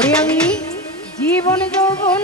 ওরে আমি জীবন যৌবন